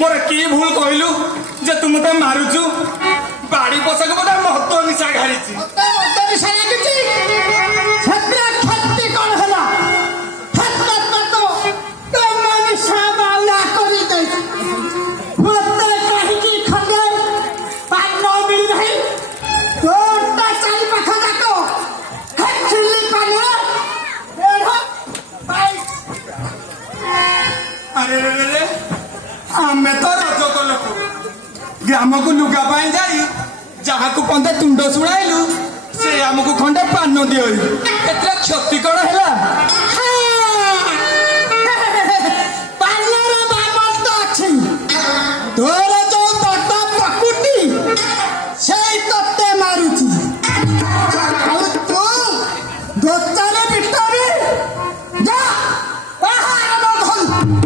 मोर की भूल कहलु जे तुम तो मारुचु बाड़ी पोषक बोधा महत्व निशा घारिची महत्व निशा लागिची छत्रा छत्ती कोन हला छत्रा तो तुम निशा बाला करी दे मते कहि की खंडे पानो मिल नहीं तोटा चाली पखा जातो खचिली पानो एढ़ो बाई अरे रे रे आमे तो रजक लोक ग्राम को लुगा पाई जाई जहाँ को पंदे तुंड शुणाइलु से आमको खंडे पान दियो एतरा क्षति कौन है पानर बामन तो अच्छी तोर जो तोता पकुटी से तोते मारुची और तू दोस्तारे बिटारे जा बाहर मत